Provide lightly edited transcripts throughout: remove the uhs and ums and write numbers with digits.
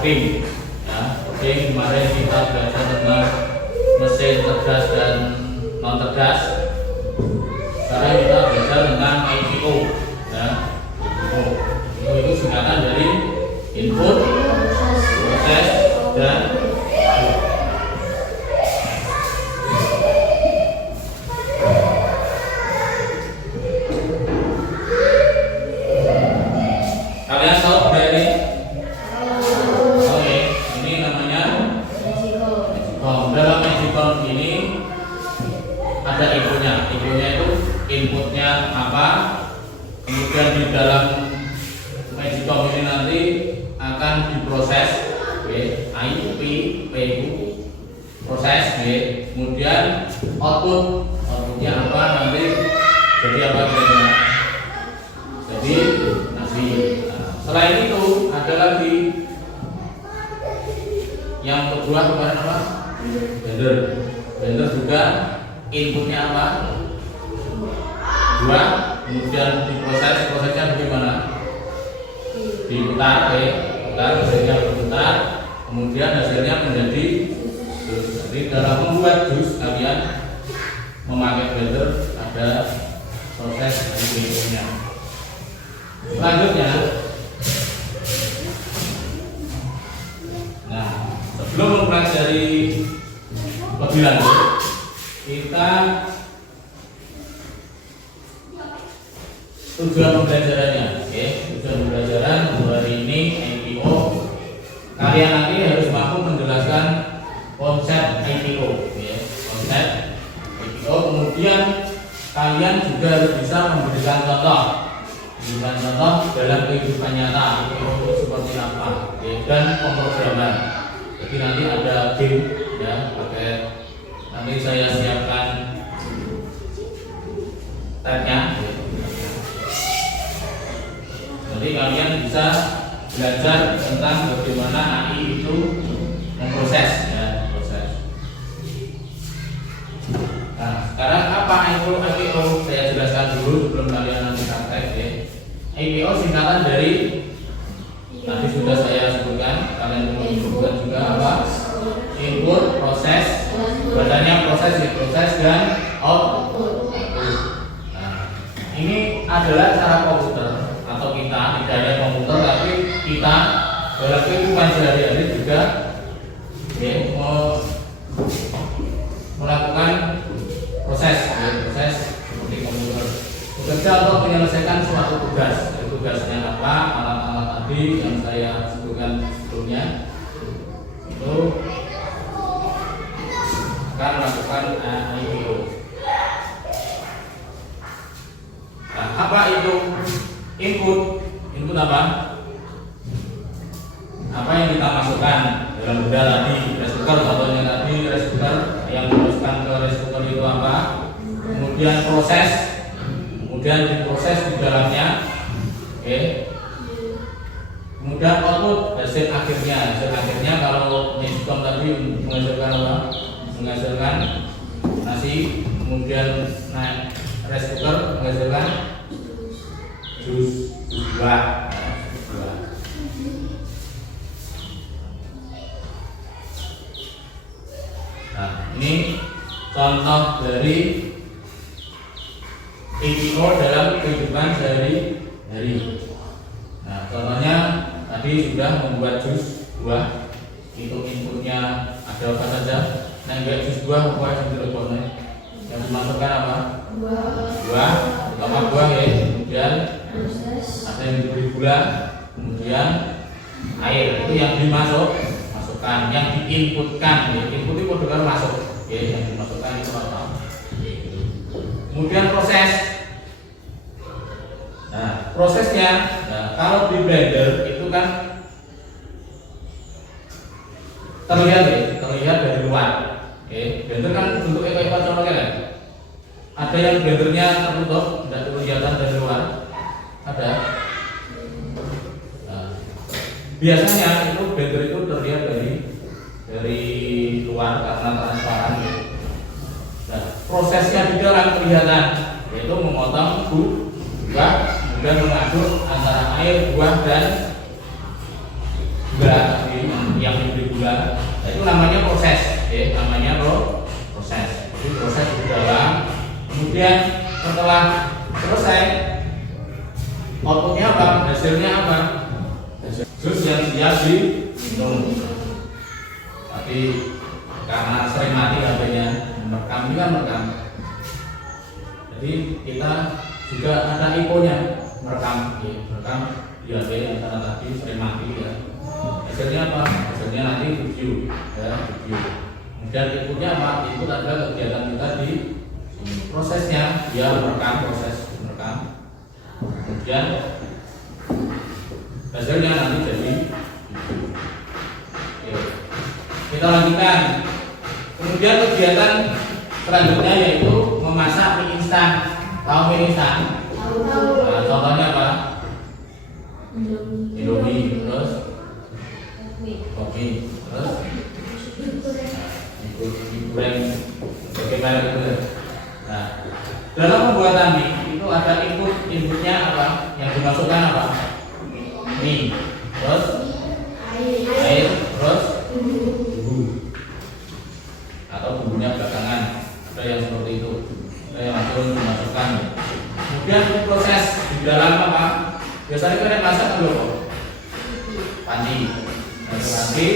coding. Ya, coding kemarin kita belajar tentang mesin cerdas dan non cerdas. Sekarang kita belajar tentang IPO. Ya, IPO itu singkatan dari input, proses, dan kalian tahu dari oke, ini namanya dalam magicom ini ada inputnya. Inputnya itu inputnya apa, kemudian di dalam magicom ini nanti akan diproses proses kemudian outputnya apa nanti jadi apa kira-kira, jadi nasi. Selain itu ada lagi yang kedua kemarin apa? Blender juga inputnya apa? Dua, kemudian prosesnya bagaimana? Diputar, hasilnya berputar, kemudian hasilnya menjadi jus. Jadi dalam membuat jus kalian memakai blender, ada proses inputnya. Selanjutnya, sebelum mempelajari lebih lanjut, kita tujuan pembelajarannya. Tujuan pembelajaran hari ini IPO. Kalian nanti harus mampu menjelaskan konsep IPO. Konsep IPO. Kemudian kalian juga harus bisa memberikan contoh dalam kehidupan nyata IPO itu seperti apa, dan pemrograman. Jadi nanti ada game ya, pakai nanti saya siapkan tabnya. Jadi kalian bisa belajar tentang bagaimana AI itu memproses ya, proses. Nah, sekarang apa IPO? Saya jelaskan dulu sebelum kalian nanti praktek ya. IPO singkatan dari tadi sudah saya sebutkan, kalian perlu sebutkan juga apa? Input, proses, badannya proses dan output. Nah, ini adalah cara komputer atau kita tidak hanya komputer tapi kita dalam kehidupan sehari-hari juga melakukan proses seperti komputer. Bekerja untuk menyelesaikan suatu tugas. Tugasnya apa? Alat-alat tadi yang saya sebutkan sebelumnya itu akan melakukan IPO. Nah, apa itu input? Input apa? Apa yang kita masukkan dalam benda tadi, rice cooker contohnya tadi, rice cooker yang dimasukkan ke rice cooker itu apa? Kemudian proses, kemudian diproses di dalamnya. Kemudian output, hasil akhirnya kalau magicom tadi menghasilkan apa? Menghasilkan nasi, kemudian rice cooker menghasilkan jus buah. Nah, ini contoh dari IPO dalam kehidupan sehari-hari. Nah, contohnya tadi sudah membuat jus buah. Itu inputnya ada apa saja? Nah, buat jus buah apa yang teleponnya? Yang dimasukkan apa? Buah, utama buah ya. Kemudian ada yang diberi gula, kemudian air. Itu yang dimasukkan, yang diinputkan. Input itu dengan masuk. Yang dimasukkan itu apa? Kemudian proses. Nah, prosesnya, kalau di blender itu kan terlihat dari luar. Blender kan bentuknya kayak apa contohnya kan? Ada yang blendernya tertutup, tidak kelihatan dari luar. Ada. Nah, biasanya itu blender itu terlihat dari luar karena transparan. Nah, prosesnya di dalam kelihatan, yaitu memotong buah, kemudian mengaduk antara air, buah dan gula. yang diberi gula. Itu namanya proses, ya, namanya proses. Jadi proses berjalan. Kemudian setelah selesai, outputnya apa? Hasilnya apa? Jus yang siap diminum. Tapi karena sering mati HP-nya, merekam, ini kan merekam. Jadi kita juga ada infonya merekam, ya, merekam di HP yang karena tadi sering mati, ya. Hasilnya apa? Hasilnya nanti video, ya, video. Kemudian inputnya apa? Input adalah kegiatan kita di sini. Prosesnya dia merekam, proses merekam. Kemudian hasilnya nanti jadi video. Oke. Kita lanjutkan. Kemudian kegiatan selanjutnya yaitu memasak mie instan. Tahu mie instan? Nah, contohnya apa? Indomie, terus kopi, terus digoreng bagaimana gitu. Nah, dalam pembuatan mie itu ada inputnya apa? Yang dimasukkan apa? Mie, terus air, terus bumbu atau bumbunya belakangan. Ada yang seperti itu, ada yang langsung dimasukkan. Kemudian proses di dalam apa? Biasanya kita masak dulu, panci. Nanti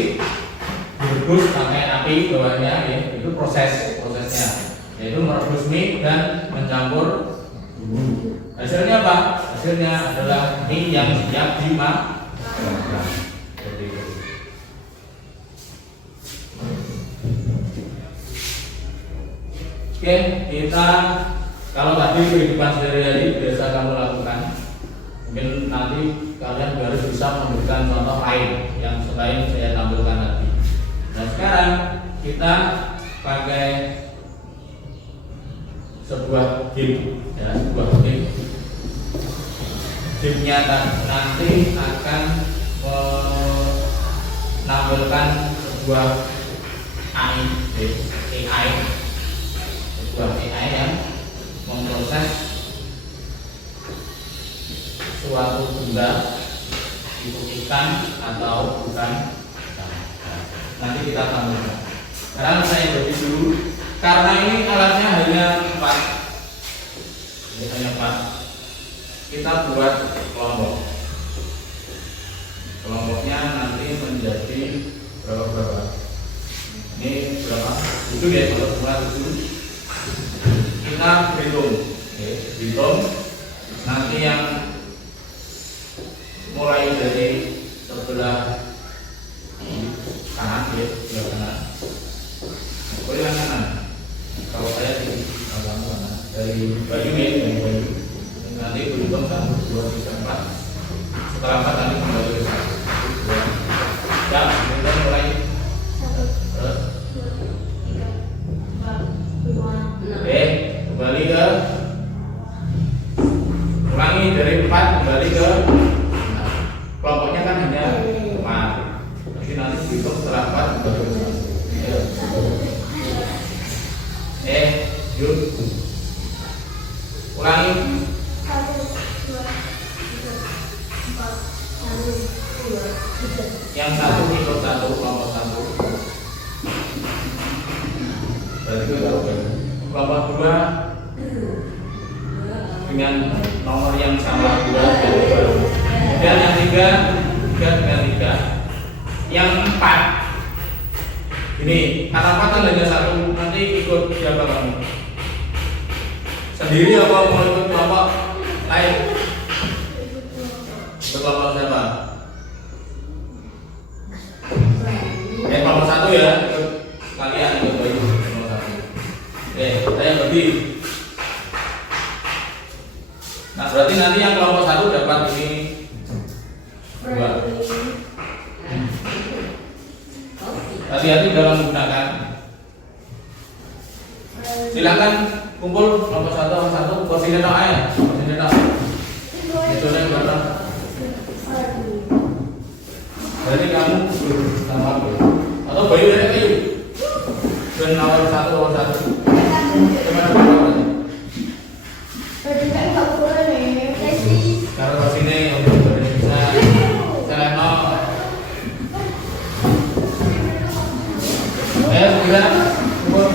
direbus pakai api bawahnya, ya, itu prosesnya, yaitu merebus mie dan mencampur bumbu. Hasilnya apa? Hasilnya adalah mie yang siap dimakan. Seperti itu. Oke, kita kalau tadi kehidupan sehari-hari biasa kamu lakukan, mungkin nanti kalian harus bisa memberikan contoh lain yang selain saya tampilkan tadi. Nah, sekarang kita pakai sebuah game, ya, sebuah game. Gamenya nanti akan menampilkan sebuah AI, sebuah AI yang memproses suatu benda itu ikan atau bukan. Nanti kita tampilkan. Sekarang saya bagi dulu karena ini alatnya hanya 4. Ini hanya 4. Kita buat kelompok. Kelompoknya nanti menjadi berapa? Ini berapa? 7 ya, kalau semua 7. Kita hitung. Hitung. Nanti yang mulai dari sebelah kanan, ya, sebelah kanan. Boleh kanan. Kalau saya di sebelah kanan. Dari Bayu, ya, dari Bayu. Nanti berhitung 1, 2, 3, 4. Setelah 4 nanti kembali ke 1, 2. Ya, kemudian mulai. Terus. Oke, kembali ke. Ulangi dari 4 kembali ke. Kelompoknya kan hanya 4. Jadi nanti dihitung setelah 4 kembali ke 1. Yuk. Ulangi. 1, 2, 3, 4, 1, 2, 3. Yang 1 ikut 1, kelompok 1. Berarti itu kelompok 2 dengan nomor yang sama 2. Kemudian yang 3 dengan 3. Yang 4 ini karena 4 kan hanya 1, nanti ikut siapa kamu? Sendiri apa mau ikut kelompok lain? Ikut kelompok siapa? Kelompok 1 ya, ikut kalian, ikut Bayu kelompok 1. Saya bagi. Nah, berarti nanti yang kelompok 1 dapat ini 2. Hati-hati dalam menggunakan. Silakan kumpul kelompok 1 porsinya no ya. Porsinya no. Metode berapa? Berarti kamu sama aku atau Bayu dari Bayu? Dan nomor 1. Gimana berapa? Berarti nggak boleh. Kalau sini untuk bisa Seleno. kira-kira umur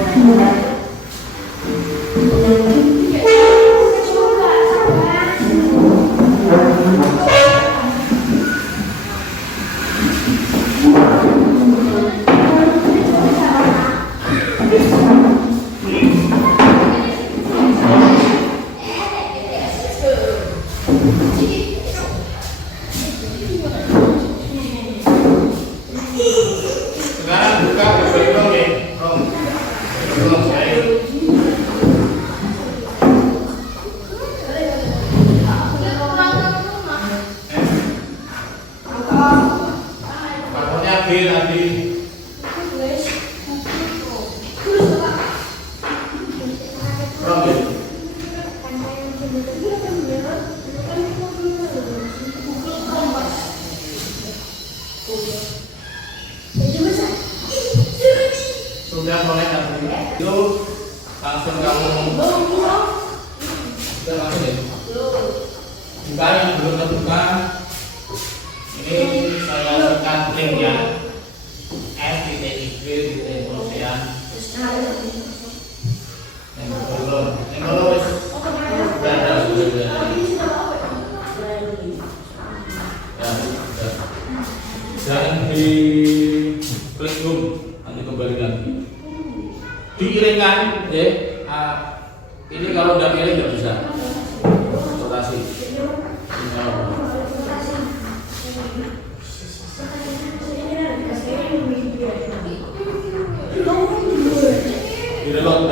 sekarang buka berbentuk nih, Om. Belum saya. Paspornya B tadi. Belum ya? Sudah mulai tadi itu langsung kamu sudah langsung ya. Buka yang belum terbuka. Ini saya kasihkan linknya. f.ig.ocean. Yang belum sudah ada sudah. Ya sudah. Dan di klik home nanti kembali lagi. Diiringkan, ya. Ini kalau udah miring nggak bisa. Rotasi. Reload.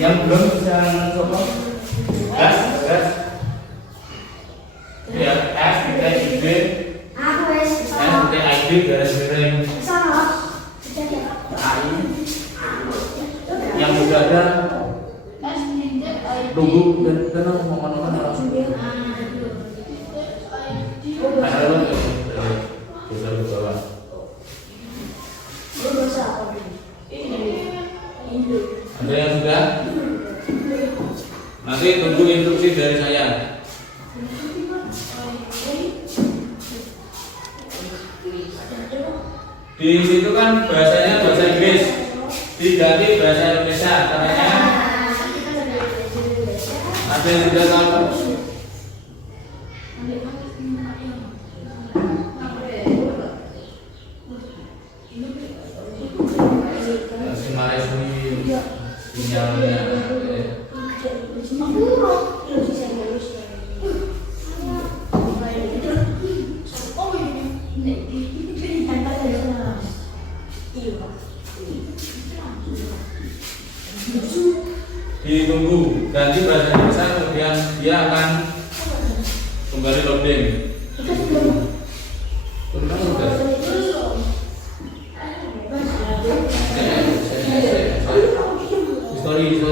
Yang belum bisa coba gas ya S.ID garis miring AI yang sudah ada tunggu dan ngomong-ngomong langsung ada lo bisa lu bawa ada yang sudah nanti tunggu instruksi dari saya. Di situ kan bahasanya bahasa Inggris diganti bahasa Indonesia caranya ada yang sudah tahu. Sinyalnya ditunggu ganti bahasa Indonesia kemudian dia akan kembali loading. Sorry.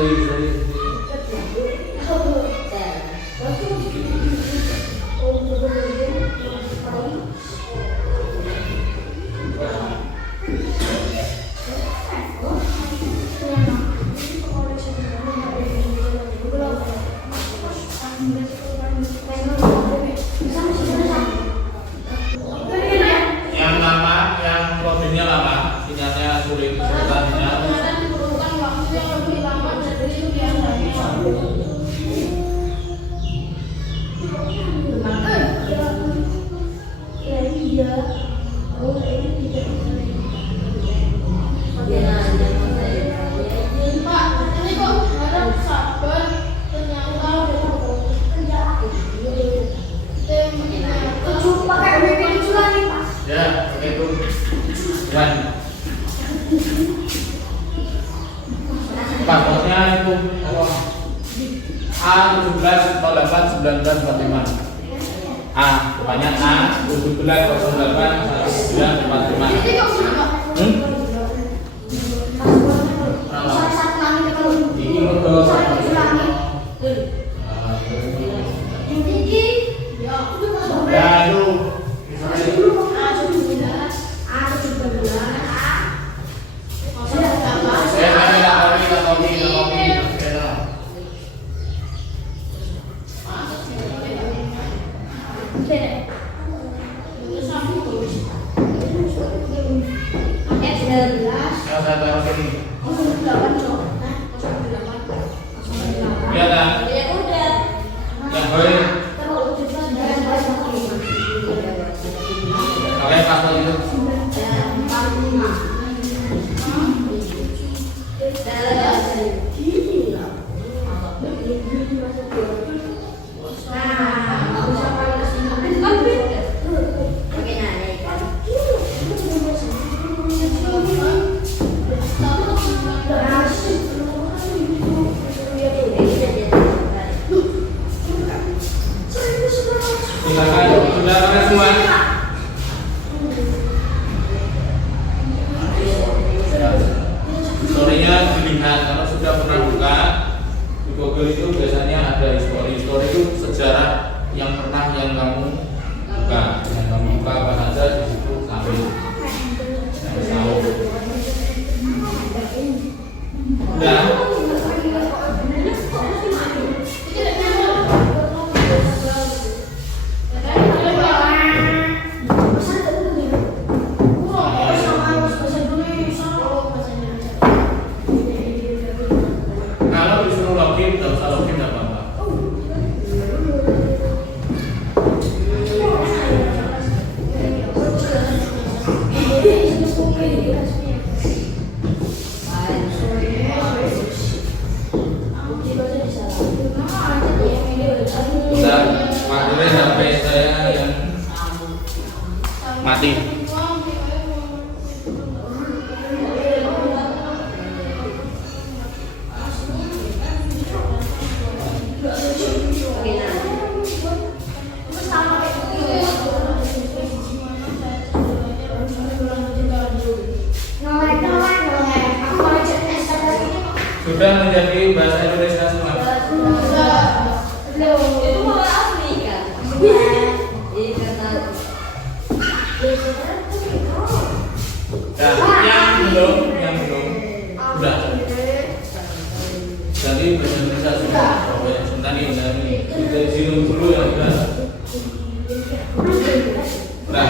Yang lama, yang kodenya lama, sinyalnya sulit sebenarnya. Ya, itu. Paspornya itu A17081945. A, depannya A 17081945. Iki mergo ya lu ya kan? Yang boleh kalian pasal itu. Silakan, sudah makan semua? Historinya dilihat, kalau sudah pernah buka di Google itu biasanya ada histori itu sejarah yang pernah yang kamu buka, apa saja di situ sampai tahu. Udah. Kalau disuruh login, nggak usah login nggak apa-apa. Bentar, makanya sampai saya yang mati. Sudah menjadi bahasa Indonesia semua. Nah, yang belum, sudah. Jadi bahasa Indonesia semua. Sebentar ini, dari sini dulu ya sudah. Nah,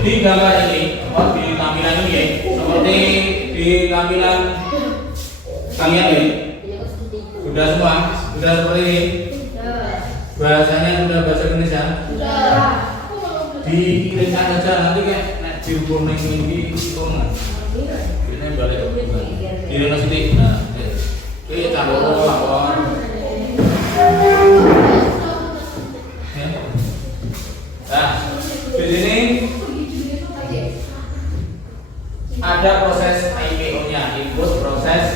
di gambar ini, di tampilan ini ya, seperti di tampilan kalian ini, sudah semua, sudah seperti ini. Bahasanya sudah bahasa Indonesia. Dikirimkan saja nanti kayak nek dihubung ning iki hitungan. Ini balik di university. Nah, ini campur lapor. Nah, di sini ada proses IPO-nya, input, proses,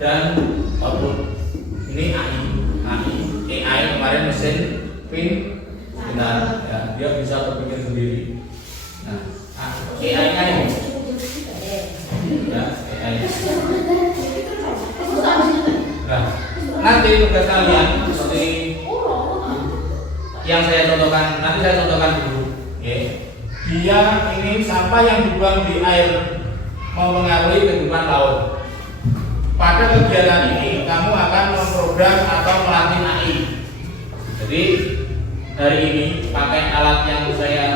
dan output. Ini AI kemarin mesin pin benar ya, dia bisa berpikir sendiri. Nah, AI-nya ini ya, AI. Nah, nanti tugas kalian seperti yang saya contohkan, nanti saya contohkan dulu ya. Dia ini sampah yang dibuang di air mempengaruhi kehidupan laut. Pada kegiatan ini kamu akan memprogram atau melatih AI. Jadi hari ini pakai alat yang saya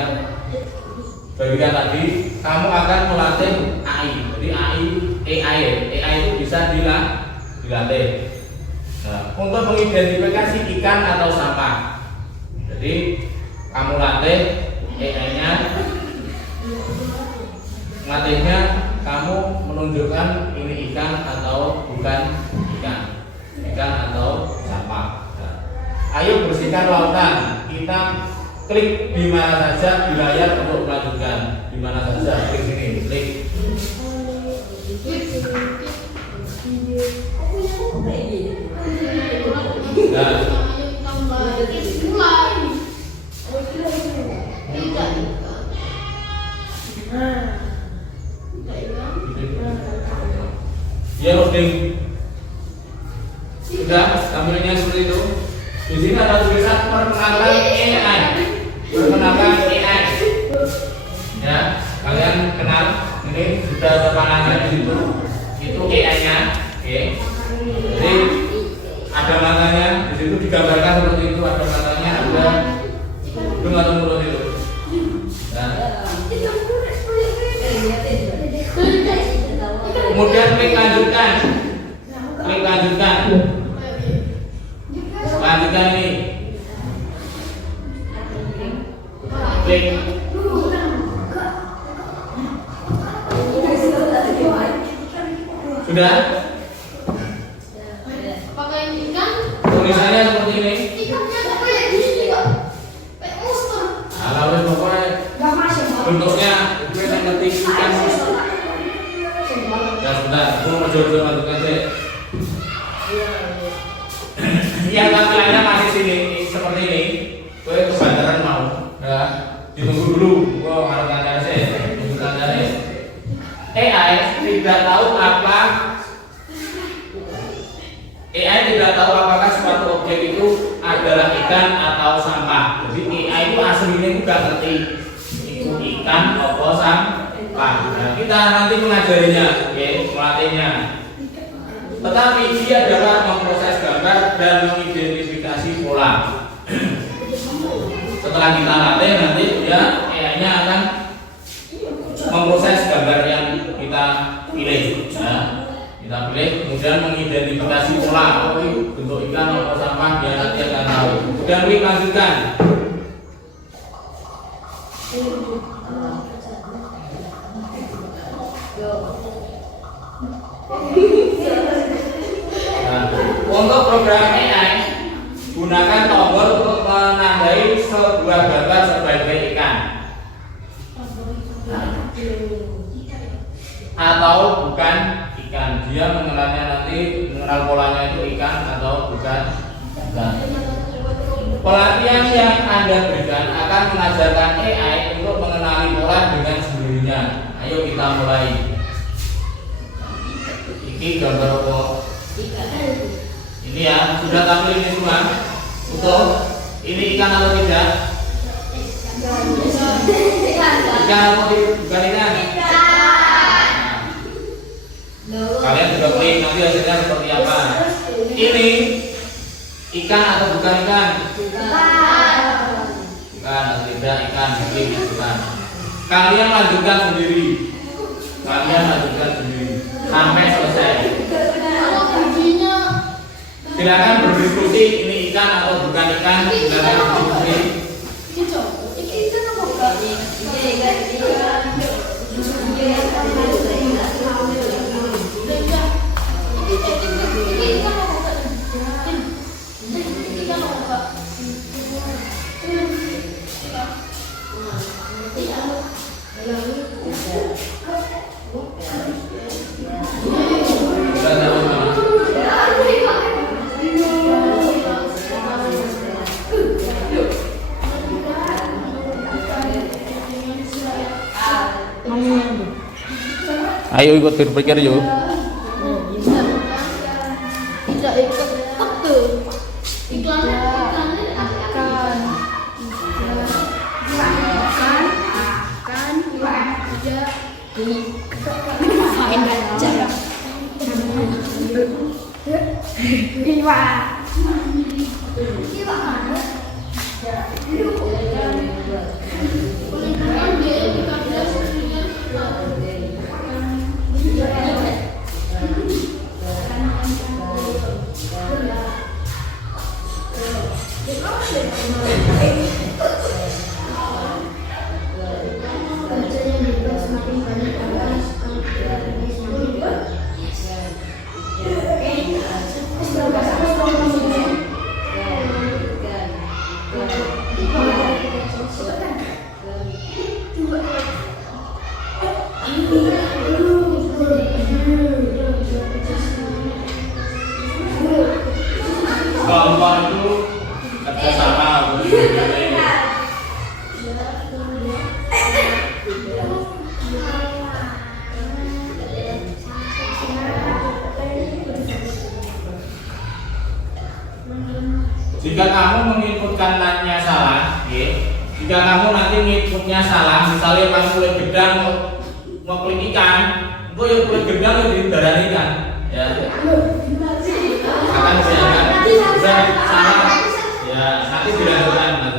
bagikan tadi, kamu akan melatih AI. Jadi AI itu bisa dilatih. Nah, untuk mengidentifikasi ikan atau sampah. Jadi kamu latih AI-nya, latihnya kamu menunjukkan ini ikan atau bukan ikan atau sampah. Nah, ayo bersihkan lautan. Kita klik di mana saja di layar untuk melanjutkan. Di mana saja, klik sini, klik. Nah, dia loading. Sudah tampilannya seperti itu. Di sini ada tulisan perkenalan AI. Perkenalan AI. Ya, kalian kenal ini sudah terpanasnya di situ. Itu AI-nya. Oke. Jadi ada matanya di situ digambarkan seperti itu. Ada matanya, ada hidung atau mulut itu. Nah. Kemudian klik lanjutkan. Klik lanjutkan. Lanjutkan ini. Klik. Sudah? Pakai ikan. Tulisannya seperti ini. Ikannya kayak gini kok. Kayak monster. Kalau pokoknya bentuknya itu yang ngerti ikan. Ya sudah, aku mau coba lanjutkan sih. Yang tampilannya masih sini seperti ini. Gue ke bandaran mau, ya ditunggu dulu. Gua harus tanya sih, tunggu tanya nih. AI tidak tahu apakah suatu objek itu adalah ikan atau sampah. Jadi AI itu aslinya juga ngerti itu ikan atau sampah. Nah, kita nanti mengajarinya, oke, melatihnya. Tetapi dia dapat memproses gambar dan mengidentifikasi pola. Setelah kita latih nanti dia AI-nya akan memproses gambar yang kita pilih. Ya. Kita pilih kemudian mengidentifikasi pola. Oh, itu bentuk ikan atau sampah dia nanti akan tahu. Kemudian klik lanjutkan. Nah, untuk program AI gunakan tombol untuk menandai sebuah gambar sebagai ikan atau bukan ikan. Dia mengenalnya nanti, mengenal polanya itu ikan atau bukan ikan. Pelatihan yang Anda berikan akan mengajarkan AI untuk mengenali pola dengan sendirinya. Ayo kita mulai. Ini gambar apa? Ini ya, sudah tampil ini semua. Betul? Ini ikan atau tidak? Ikan atau bukan ikan? Kalian juga klik nanti hasilnya seperti apa? Ini ikan atau bukan ikan? Bukan atau tidak ikan? Klik bukan. Kalian lanjutkan sendiri. Sampai selesai. Silakan berdiskusi ini ikan atau bukan ikan. Silakan berdiskusi. Ayo ikut berpikir yuk. Tidak ikut waktu. Iklannya akan Gampang itu kerjasama. Jika kamu menginputkan line-nya salah, ya. Jika kamu nanti menginputnya salah, misalnya pas kulit gedang mau klik ikan, itu ya kulit gedang itu didarani kan, ya. Akan silakan. Sudah salah, ya nanti dilanjutkan.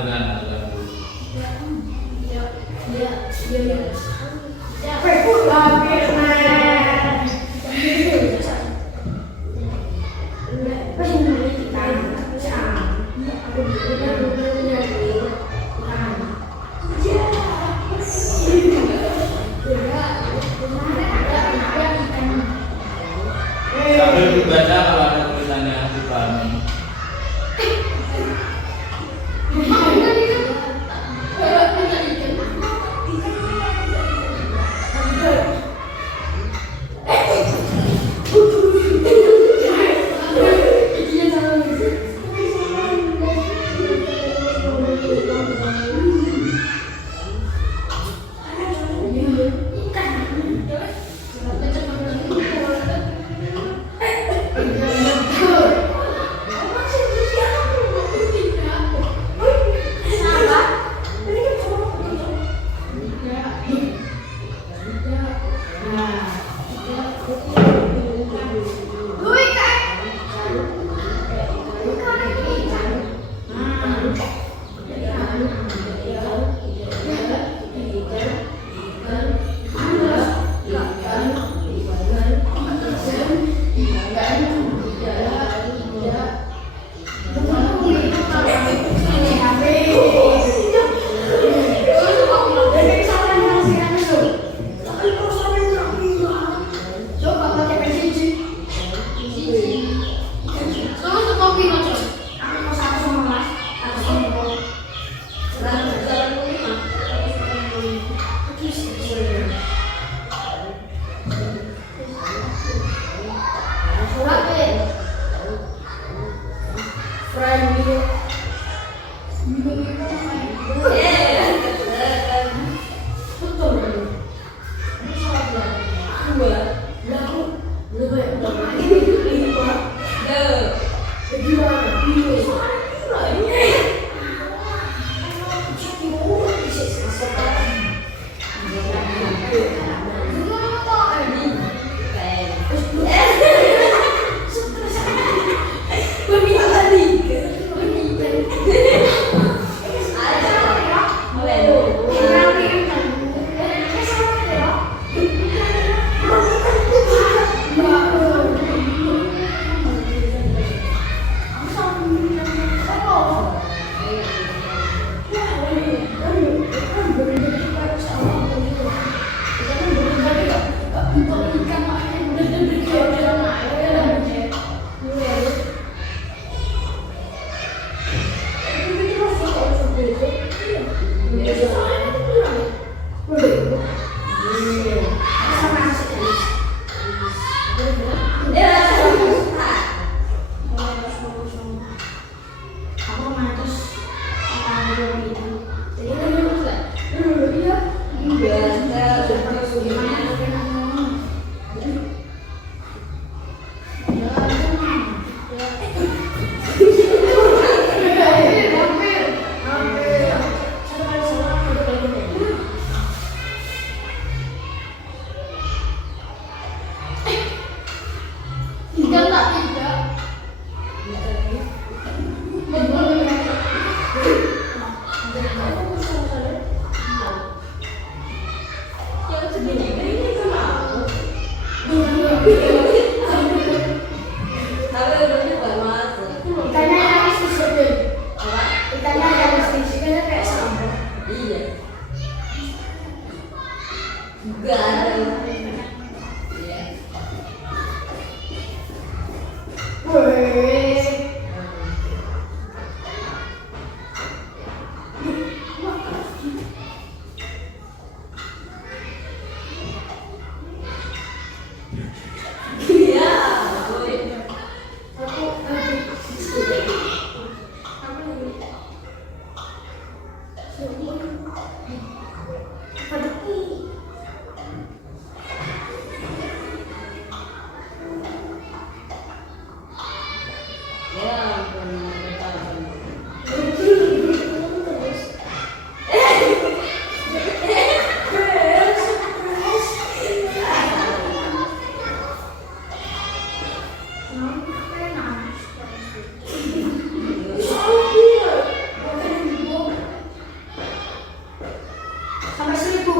Sambil dibaca kalau ada tulisannya dipahami.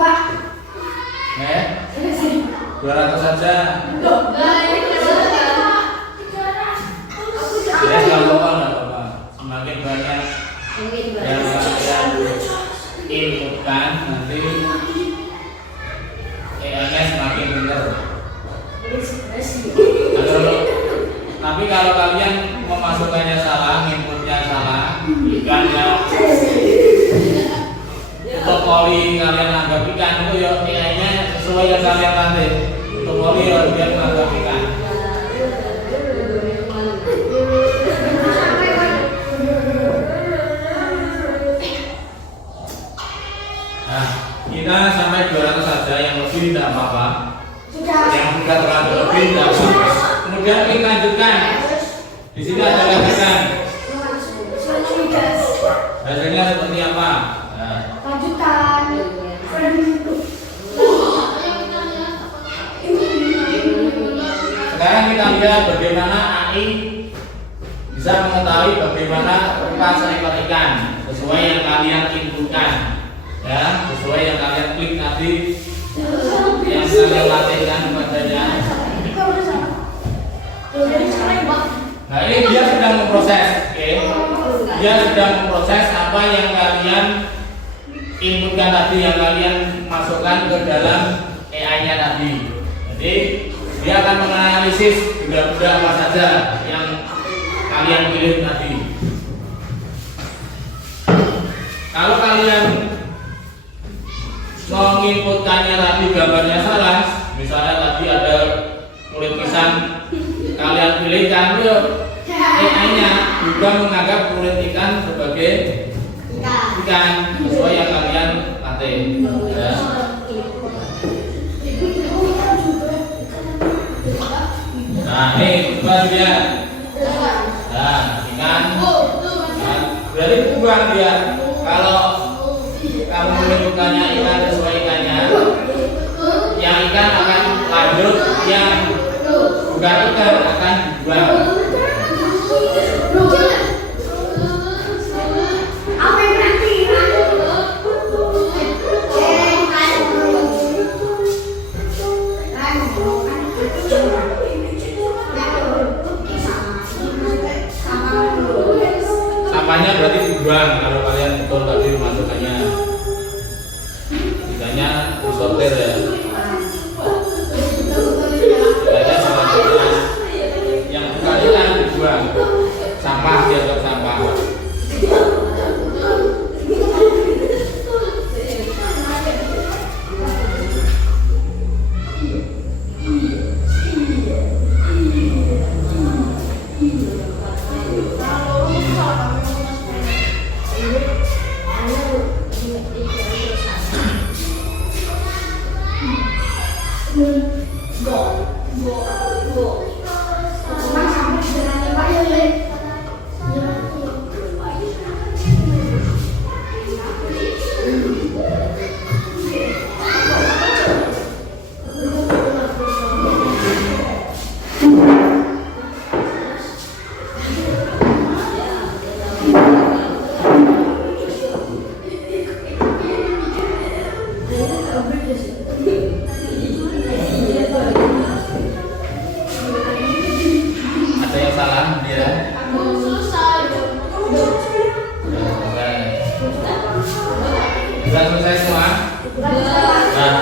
Eh, 200 saja. Ya, nggak apa-apa. Semakin banyak yang kalian inputkan, nanti AI-nya semakin pintar. Tapi kalau kalian memasukkannya salah, inputnya salah, ikannya untuk poli kalian anggap ikan itu ya AI-nya sesuai yang kalian latih. Untuk poli ya dia menganggap ikan. Nah, kita sampai 200 saja, yang lebih tidak apa-apa. Yang sudah terlalu lebih tidak apa-apa. Kemudian klik lanjutkan. Di sini ada lanjutkan. Hasilnya seperti apa? Nah. Sekarang kita lihat bagaimana AI bisa mengetahui bagaimana rupa seekor ikan sesuai yang kalian inputkan, ya, sesuai yang kalian klik tadi, yang kalian latihkan padanya. Nah, ini dia sedang memproses, oke? Dia sedang memproses apa yang kalian inputkan tadi, yang kalian masukkan ke dalam AI-nya tadi. Jadi dia akan menganalisis benda-benda apa saja yang kalian pilih tadi. Kalau kalian menginputkannya tadi gambarnya salah, misalnya tadi ada kulit pisang, kalian pilihkan itu AI-nya juga menganggap kulit ikan sebagai ikan sesuai yang kalian latih. Ya. Nah, ini coba lihat. Nah, ikan. Nah, berarti buang dia. Kalau kamu menentukannya ikan sesuai ikannya, yang ikan akan lanjut, yang bukan ikan akan dibuang. Sampahnya berarti dibuang kalau kalian betul tadi memasukkannya. Misalnya disortir ya. Ada sampah yang bukan ikan dibuang. Sampah dianggap sampah. Ada yang salah dia? Sudah selesai semua? Nah,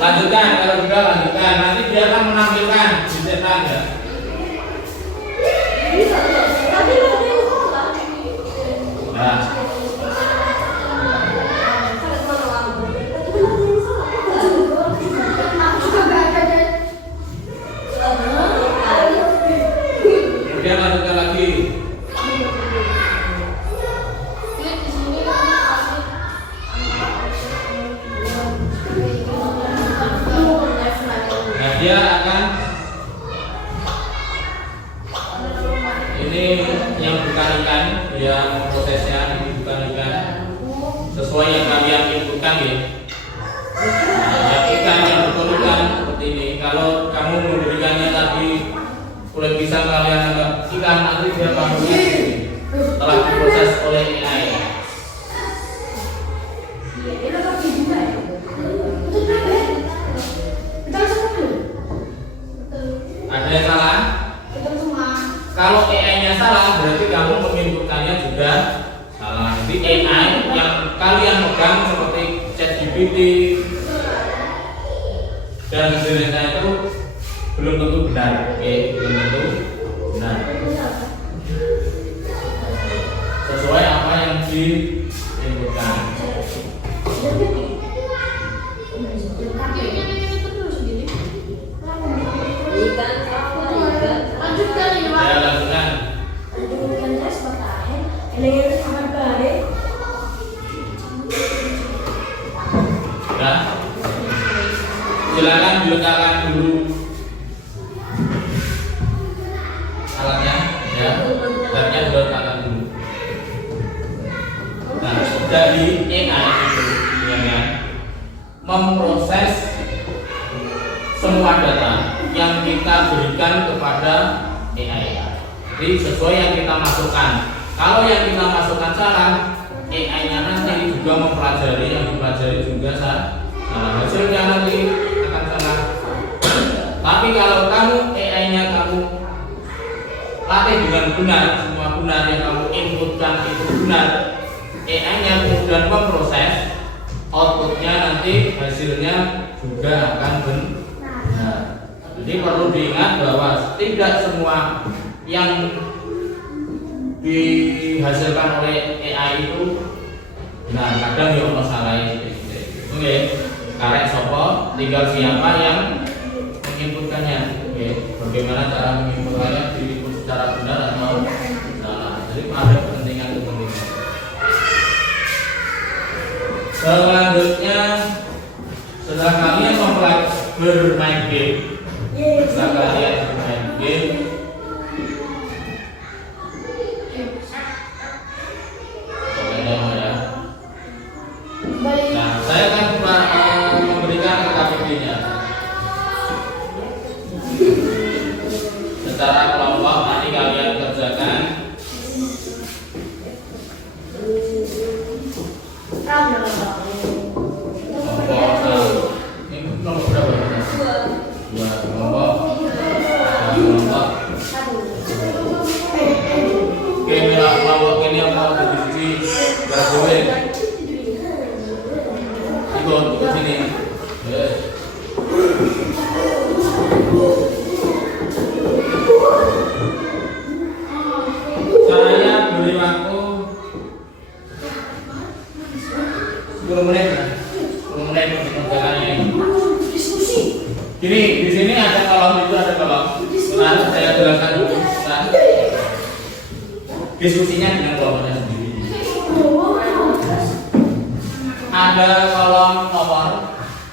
lanjutkan, kalau sudah lanjutkan. Nanti dia akan menampilkan di cetak ya. Nah. Kemudian lanjutkan lagi. Nah, dia akan ini yang bukan ikan, yang prosesnya ini bukan ikan sesuai yang kalian inputkan ya. Nah, ikan yang betul ikan seperti ini. Kalau kamu memberikannya tadi kulit pisang kalian anggap ikan, nanti dia bangunnya setelah diproses oleh AI. GPT dan sejenisnya itu belum tentu benar, oke, belum tentu benar. Sesuai apa yang diinputkan. Lanjutkan ini, Pak. Ya, lanjutkan. Nah, silakan diletakkan dulu alatnya, ya, alatnya diletakkan dulu. Nah, dari AI itu sebenarnya memproses semua data yang kita berikan kepada AI. Jadi sesuai yang kita masukkan. Kalau yang kita masukkan salah, AI-nya nanti juga mempelajari, yang dipelajari juga salah, hasilnya nanti akan salah. Tapi kalau kamu AI-nya kamu latih dengan benar, semua benar yang kamu inputkan itu benar, AI-nya kemudian memproses, outputnya nanti hasilnya juga akan benar. Jadi perlu diingat bahwa tidak semua yang dihasilkan oleh AI itu benar, kadang ya ono salah. Oke, karek sopo, tinggal siapa yang menginputkannya. Oke, bagaimana cara menginputkannya, diinput secara benar atau salah. Jadi ada kepentingan. Selanjutnya, setelah kalian bermain game, nah, saya akan memberikan KPP-nya secara kelompok. Nanti kalian kerjakan. Ini nomor berapa? Dua kelompok. Oke, kelompok ini yang mau berdiskusi berapa? Ikut ke sini. Saya beri waktu 10 menit. 10 menit untuk mengerjakan ini. Jadi di sini ada kolom, itu ada kolom. Nah, saya jelaskan dulu. Nah, diskusinya dengan kelompoknya sendiri. Ada kolom nomor,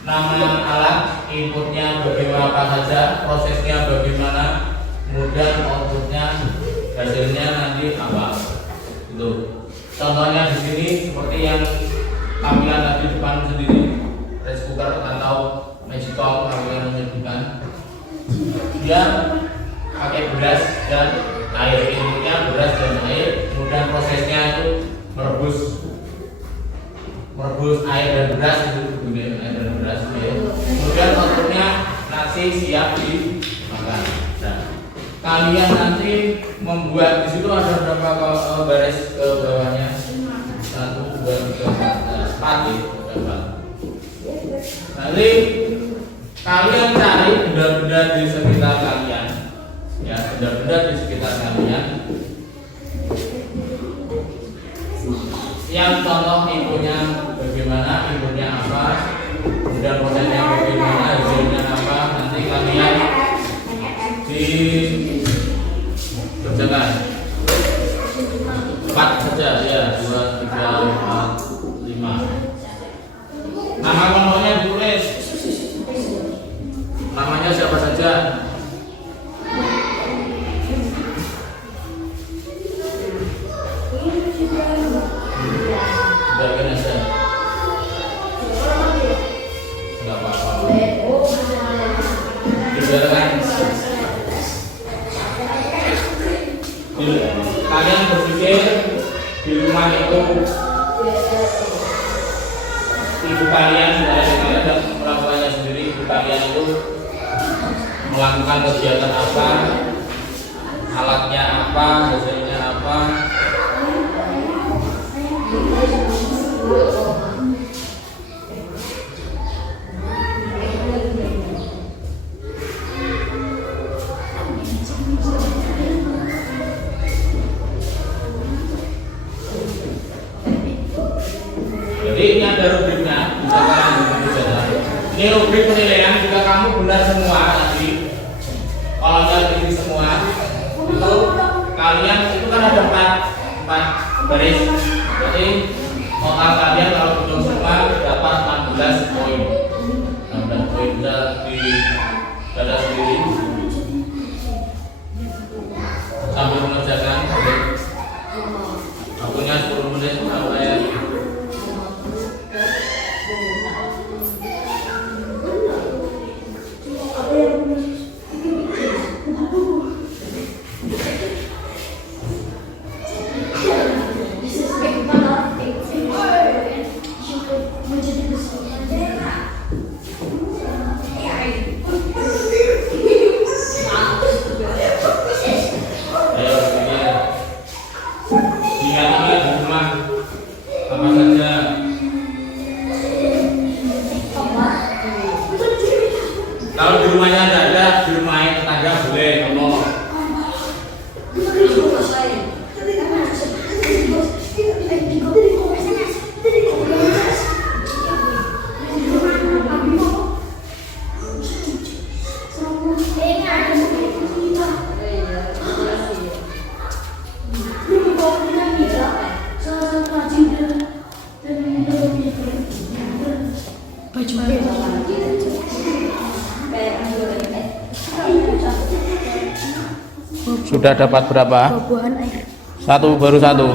nama alat, inputnya bagaimana apa saja, prosesnya bagaimana, kemudian outputnya, hasilnya nanti apa. Itu. Contohnya di sini seperti yang tampilan tadi depan sendiri, rice cooker atau magicom yang menyebutkan. Dia pakai beras dan air, inputnya beras dan air, kemudian prosesnya itu merebus air dan beras, itu kemudian air dan beras, ya. Kemudian outputnya nasi siap dimakan. Nah, kalian nanti membuat di situ ada berapa baris ke bawahnya? 1, 2, 3, 4, 4. Nanti kalian cari benda-benda di sekitar kalian, ya, benda-benda di sekitar kalian yang contoh inputnya bagaimana, inputnya apa, kemudian prosesnya bagaimana, hasilnya apa, nanti kalian dikerjakan 4 saja, ya, 2, 3, 4, 5. Nama kelompoknya ditulis, namanya siapa saja. Bagian aja, nggak apa-apa. Dibiarkan. Kalian berpikir di rumah itu ibu kalian, kalian dan melakukannya sendiri, ibu kalian itu melakukan kegiatan apa, alatnya apa, hasilnya apa. Ini rubrik penilaian jika kamu benar semua tadi. Kalau ada ini semua itu kalian itu kan ada empat garis. Jadi total kalian kalau hitung semua dapat 16 poin. 16 poin bisa di dada sendiri sambil mengerjakan. Waktunya 10 menit sampai kalau di rumahnya ada di rumah tetangga boleh ngomong. Sudah dapat berapa? Satu, baru satu.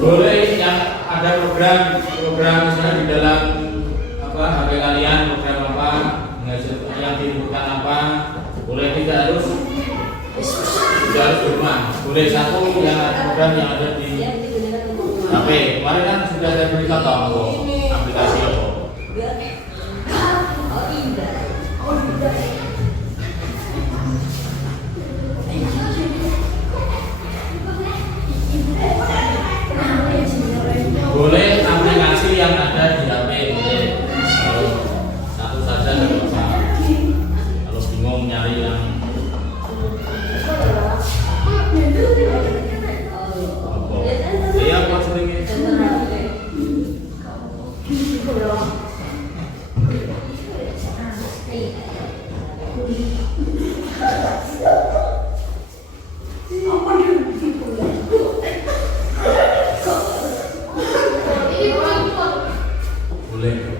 Boleh yang ada program misalnya di dalam HP kalian, program apa yang diinputkan apa, boleh tidak harus di rumah, boleh satu yang ada program yang ada di HP. Kemarin kan sudah saya beri contoh aplikasi apa. Boleh aplikasi yang ada di HP, boleh. Satu saja nggak apa-apa. Kalau bingung nyari yang iya kok sering boleh.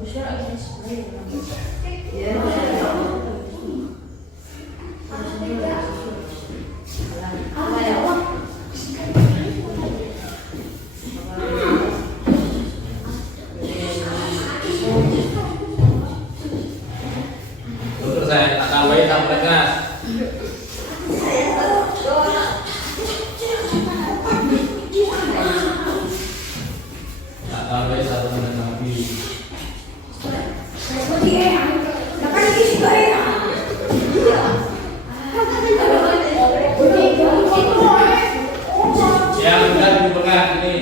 Terus saya tak tambahin sampai gas. Tak tambahin 1 menit lagi. Yang sudah dibuka ini.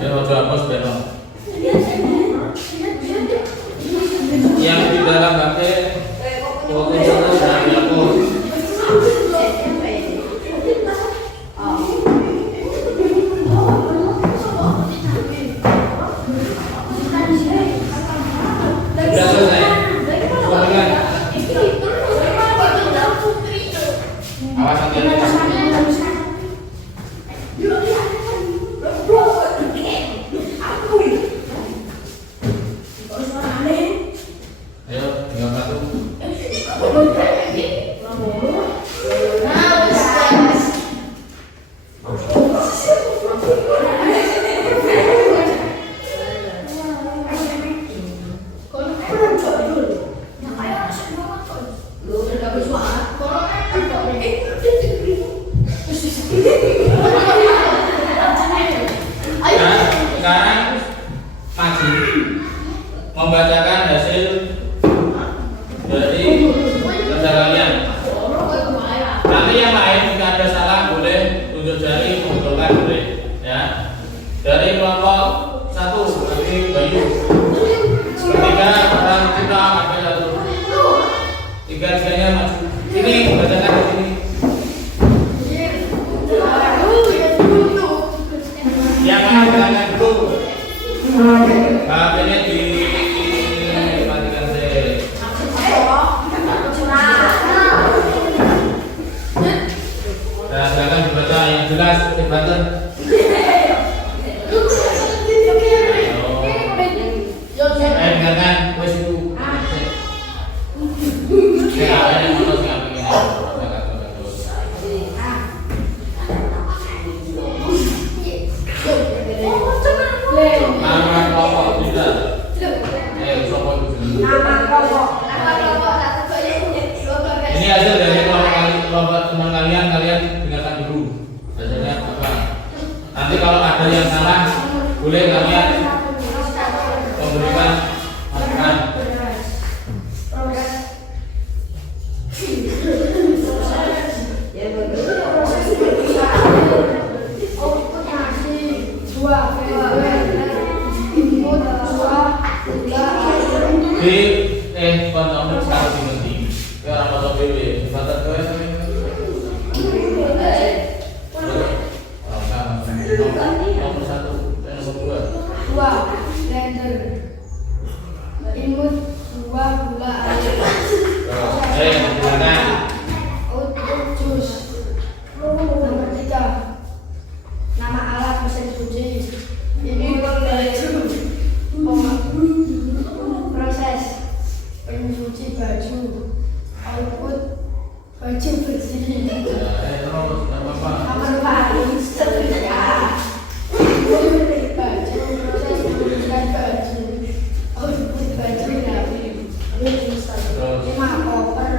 Ayo hapus Beno. Yang di dalam batik fokus itu sudah dihapus. Sudah selesai. Kembalikan. Awas hati-hati. Ayo, tinggal satu. Nah, sekarang Maji membacakan hasil dari kerja kalian. Nanti yang lain jika ada salah boleh tunjuk jari, mengumpulkan boleh, ya. Dari kelompok 1 nanti Bayu, ketiga orang kita ada 1, tiga-tiganya maju. Ini bacakan di sini. Yang menggunakan dulu. HP-nya dimatikan deh. Nah, silakan dibaca yang jelas, dibaca. Dengarkan wes itu. Apa yang mau siapa ini? Nama kelompok tidak. Kelompok itu. Ini hasil dari kelompok teman kalian, kalian dengarkan dulu. Hasilnya apa? Nanti kalau ada yang salah, boleh kalian memberikan masukan. Di kondomnya sekarang dimenting. Ke orang foto BW, batas gue nomor 1 dan nomor 2. Blender. Imut 2 gula air. Silakan. Output jus. Nomor 3. Nama alat mesin cuci. Ini baju. Proses pencuci baju. Output baju bersih. Terus apa? Nomor 4. Setrika. Baju proses pencucian baju. Output baju rapi. 5. Koper.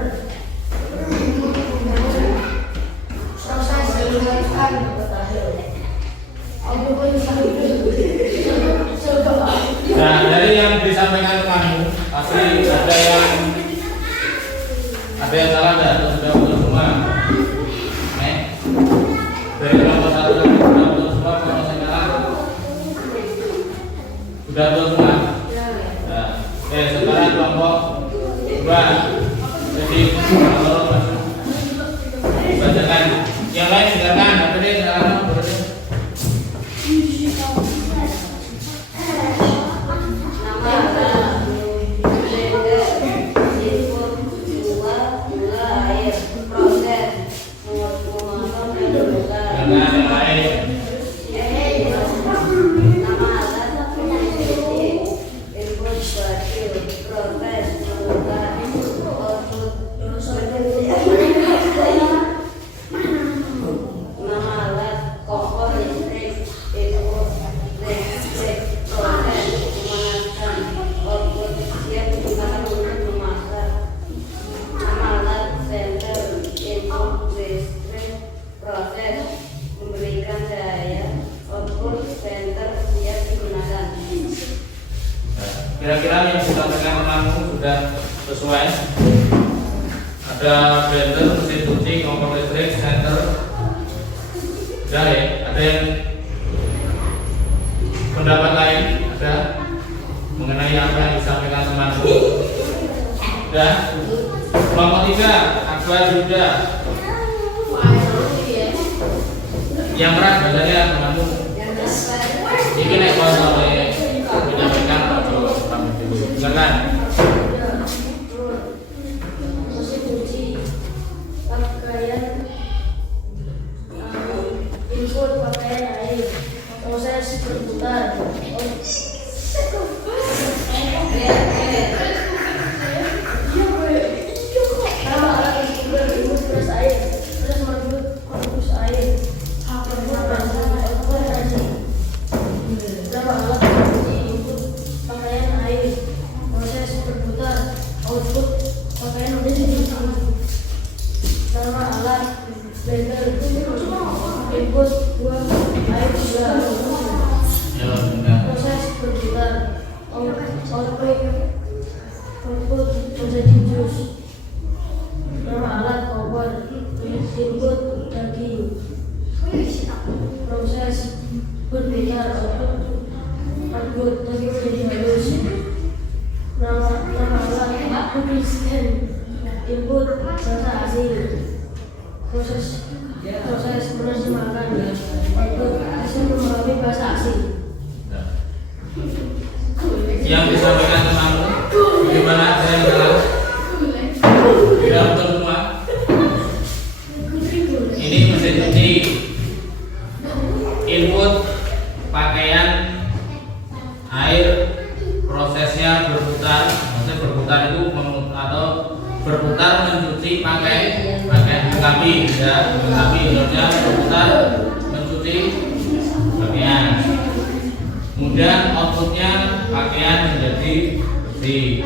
Proses mengeluarkan. Nah, dari yang disampaikan kamu pasti ada yang salah dan sudah betul semua. Dari kelompok 1 sampai Sudah tahu semua? Nah, oke, sekarang kelompok 2. Jadi bacakan. Yang lain silakan. Apa dia silakan? Kira-kira yang disampaikan temanmu sudah sesuai? Ada blender, mesin cuci, kompor listrik, senter. Sudah ya? Ada yang pendapat lain? Ada mengenai apa yang disampaikan temanmu? Sudah? Kelompok 3, Akbar Yuda. Yang keras bacanya temanmu. Ini naik kalau menyampaikan atau silakan. Mesin cuci, pakaian, input pakaian air, proses berputar. Nama alat sumber input beras air, beras marbut, korpus air, nama alat cuci input pakaian air, proses berputar, output pakaian udah jadi. Nama alat blender, input buah air gula, Ya, benar. proses berputar, output menjadi jus. Nama alat kompor, input daging, proses berputar, output daging menjadi halus. Nama alat publiskan, input bahasa asing, proses menerjemahkan, output hasil memahami bahasa asing. Yang disampaikan temanmu bagaimana? Ada yang salah? Tidak betul semua. Ini mesin cuci, input pakaian air, prosesnya berputar. Maksudnya berputar itu atau berputar mencuci pakaian melengkapi ya, melengkapi harusnya berputar mencuci pakaian. Kemudian outputnya pakaian menjadi bersih.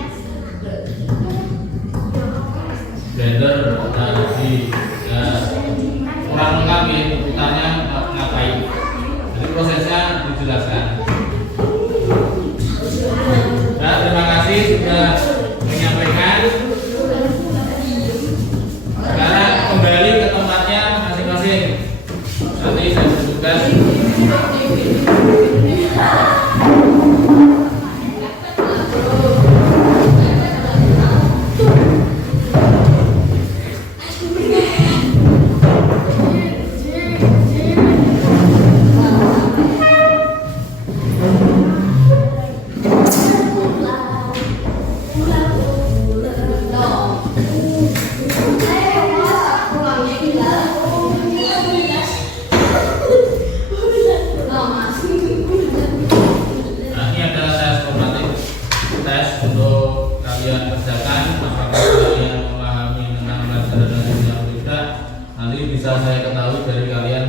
Blender bersih ya, kurang lengkap ya, berputarnya ngapain. Jadi prosesnya dijelaskan. Nah, terima kasih sudah menyampaikan. Sekarang kembali ke tempatnya masing-masing. Nanti saya bertugas. Bisa saya ketahui dari kalian,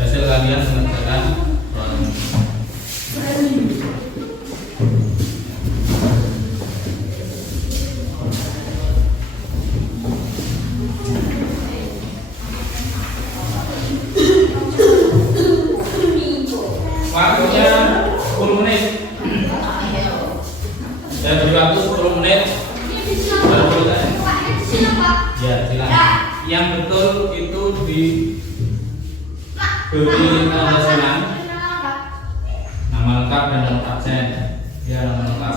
hasil kalian mengerjakan waktunya 10 menit. Saya beri waktu 10 menit. Baru kita. Ya, silakan. Yang betul itu diberi tanda silang, nama lengkap dan nomor absen. Ya, lengkap.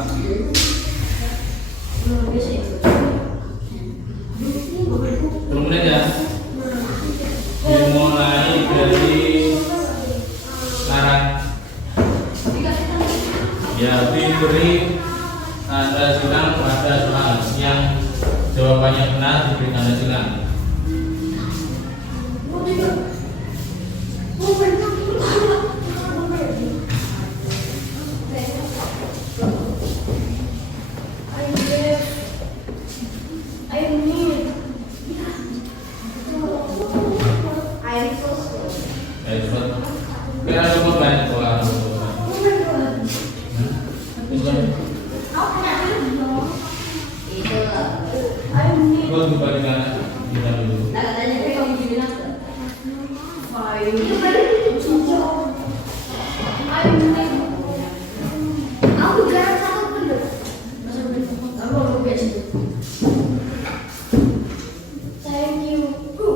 Kemudian ya, dimulai dari sekarang. Ya, diberi tanda silang pada soal yang jawabannya benar, diberi tanda silang. Kira cukup banyak soal. Gua dibandingkan kita dulu.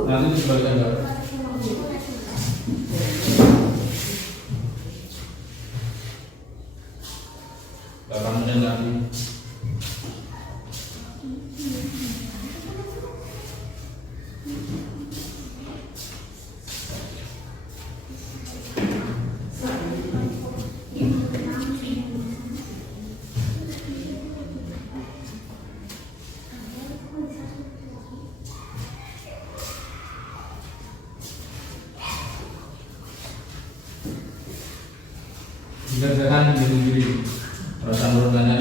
Nanti dibandingkan enggak? Bapak menit lagi. Dikerjakan sendiri-sendiri perasaan urutannya.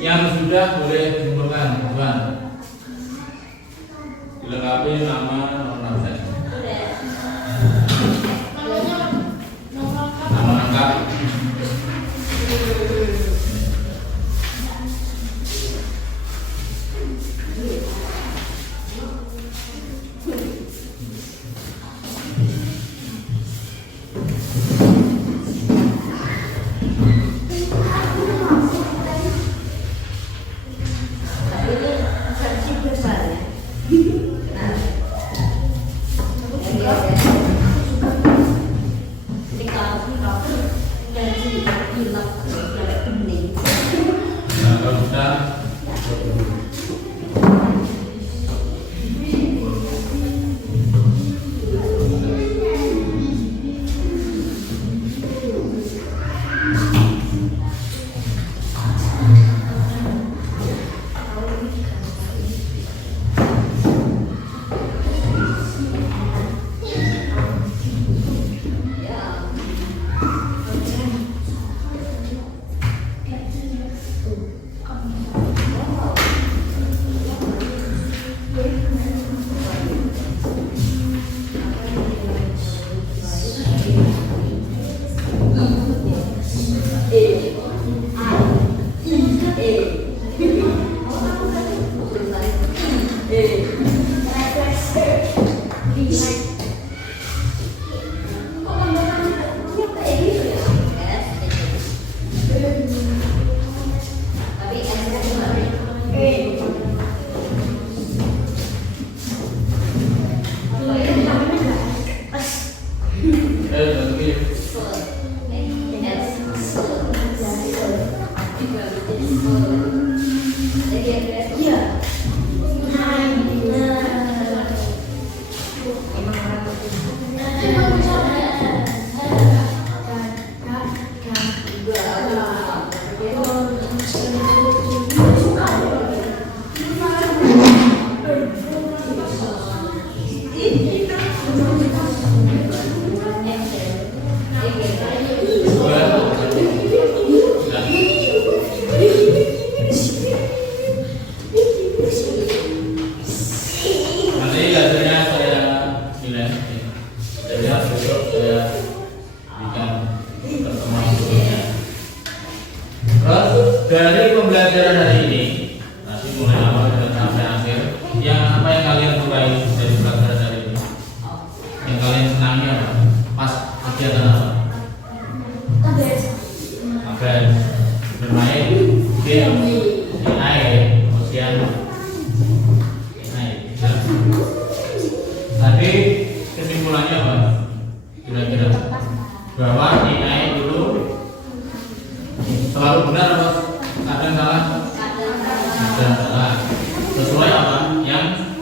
Yang sudah boleh dikumpulkan, Tuan. Dilengkapi nama nomor absen. Nama lengkap. Nah, kalau sudah dari pembelajaran hari ini, nanti mulai awal dan sampai akhir, yang apa yang kalian sukai dari pembelajaran hari ini? Yang kalian senangi apa? Pas kegiatan apa? Akan bermain game AI, kemudian AI. Tadi kesimpulannya apa? Kira-kira bahwa AI dulu selalu benar atau kadang salah? Kadang salah. Sesuai apa yang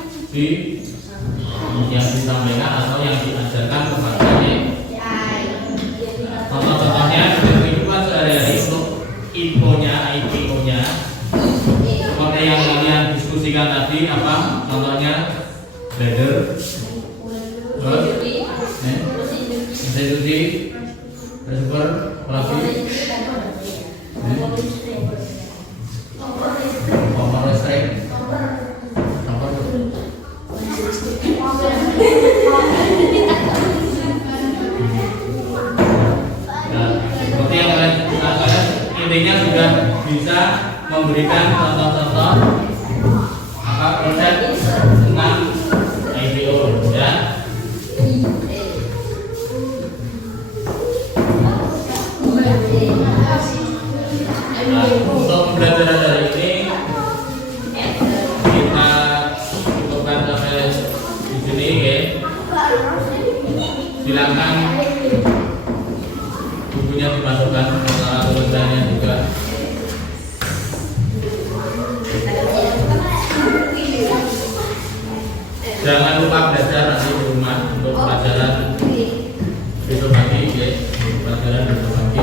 disampaikan atau yang diajarkan kepada AI. Contoh-contohnya dalam kehidupan sehari-hari untuk IPO-nya, seperti yang kalian diskusikan tadi apa? Contohnya ladder, mesin cuci, reservoir, kompor listrik, kompor. Nah, seperti yang kalian intinya sudah bisa memberikan contoh-contoh apa proses tentang IPO ya. Nah, untuk pembelajaran hari ini kita cukupkan sampai di sini ya. Silakan bukunya dimasukkan ke salah tulisannya juga. Jangan lupa belajar nanti di rumah untuk pelajaran besok pagi ya. Pelajaran besok pagi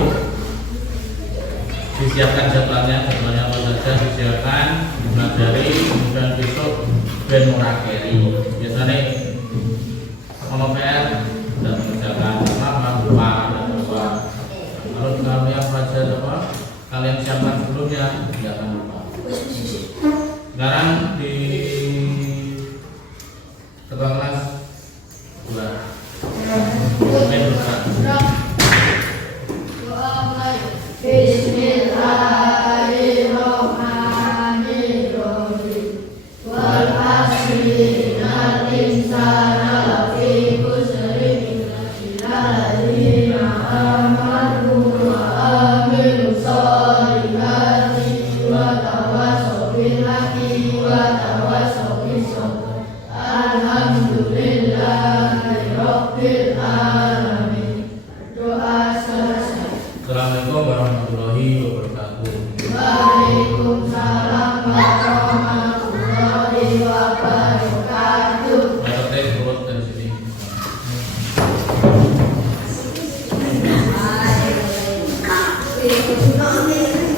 disiapkan jadwalnya apa saja disiapkan, dipelajari, kemudian besok ben murakeri. Biasanya kalau PR dan mengerjakan apa lupa. Kalau kalian pelajar apa kalian siapkan sebelumnya jangan lupa. Sekarang di ketua kelas 2 Assalamualaikum warahmatullahi wabarakatuh. Waalaikumsalam warahmatullahi wabarakatuh. Bapak turut dari sini. Waalaikumsalam.